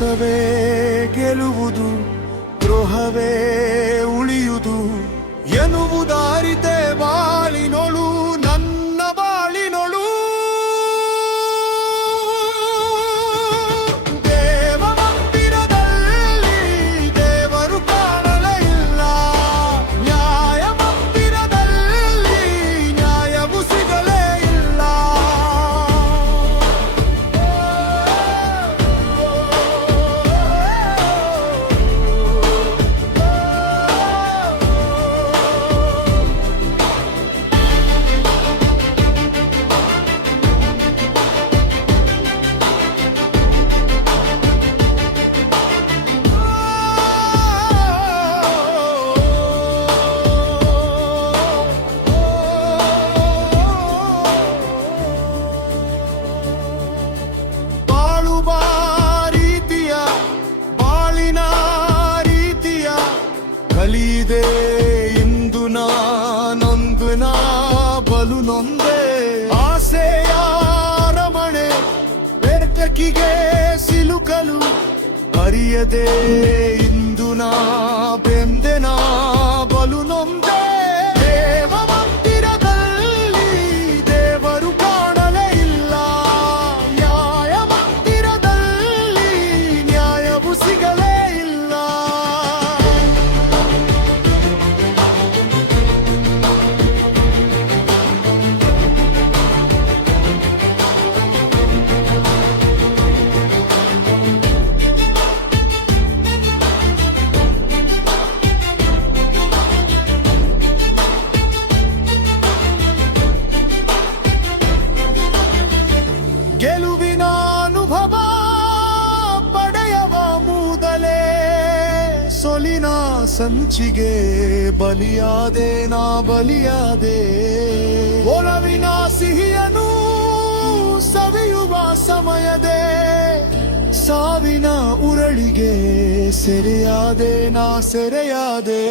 ಮೋಸವೇ ಗೆಲುವುದು ದ್ರೋಹವೇ ಉಳಿಯುವುದು. ಎನ್ನುವುದಾರಿತೆ ಬಾಳಿನೊಳು அறியதே இந்து நா பெந்தனா ಸಂಚಿಗೆ ಬಲಿಯಾದೆ ನಾ ಬಲಿಯಾದೆ. ಒಲವಿನ ಸಿಹಿಯನು ಸವಿಯುವ ಸಮಯದೇ ಸಾವಿನ ಉರಳಿಗೆ ಸೆರೆಯಾದೆ ನಾ ಸೆರೆಯಾದೆ.